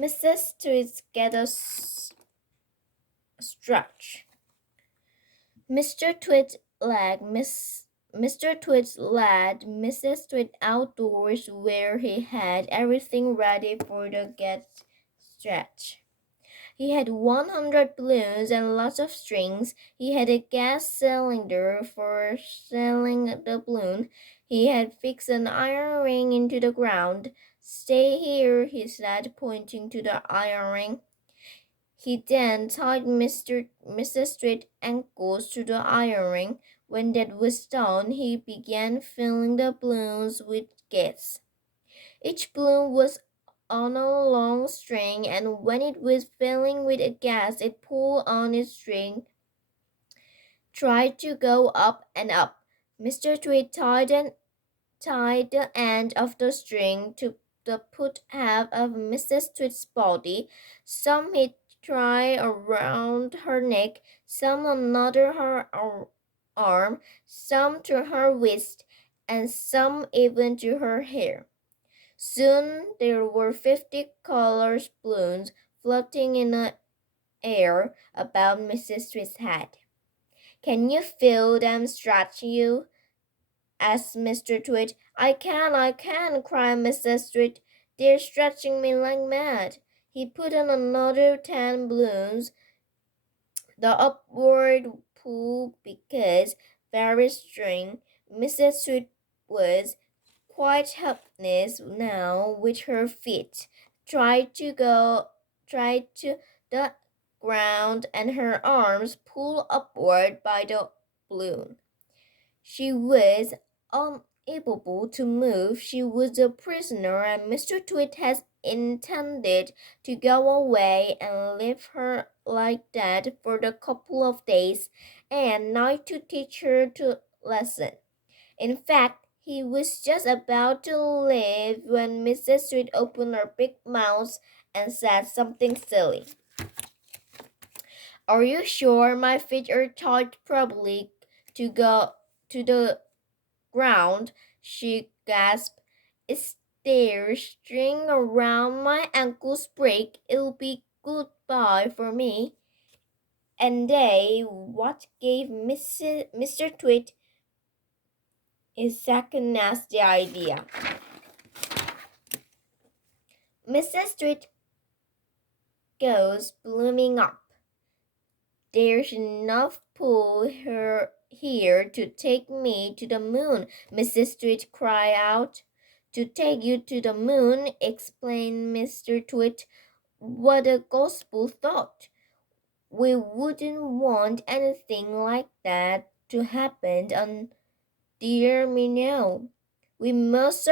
Mrs. Tweet get a stretch. Mr. Tweet led Mrs. Tweet outdoors where he had everything ready for the get stretch. He had 100 balloons and lots of strings. He had a gas cylinder for sealing the balloon. He had fixed an iron ring into the ground. Stay here, he said, pointing to the iron ring. He then tied Mrs. Street's ankles to the iron ring. When that was done, he began filling the balloons with gas. Each balloon was on a long string, and when it was filling with a gas, it pulled on its string, tried to go up and up. Mr. Tweed tied the end of the string to the put half of Mrs. Tweed's body. Some he tied around her neck, some another her arm, some to her waist, and some even to her hair. Soon there were 50 colored balloons floating in the air about Mrs. Tweed's head. "Can you feel them stretch you?" asked Mr. Tweed. I can, cried Mrs. Tweed. "They're stretching me like mad." He put on another 10 balloons. The upward pull because very strong. Mrs. Tweed was quite helpless now with her feet tried to the ground and her arms pulled upward by the balloon. She was unable to move. She was a prisoner, and Mr. Tweed had intended to go away and leave her like that for a couple of days and night to teach her to lesson. In fact, he was just about to leave when Mrs. Tweed opened her big mouth and said something silly. "Are you sure my feet are tied properly to go to the ground?" she gasped. "Is there string around my ankles break? It'll be goodbye for me." And what gave Mr. Tweed his second nasty idea. Mrs. Tweed goes blooming up. "There's enough pull here to take me to the moon," Mrs. Tweed cried out. "To take you to the moon," explained Mr. Tweed. "What a gospel thought! We wouldn't want anything like that to happen on dear me no. We must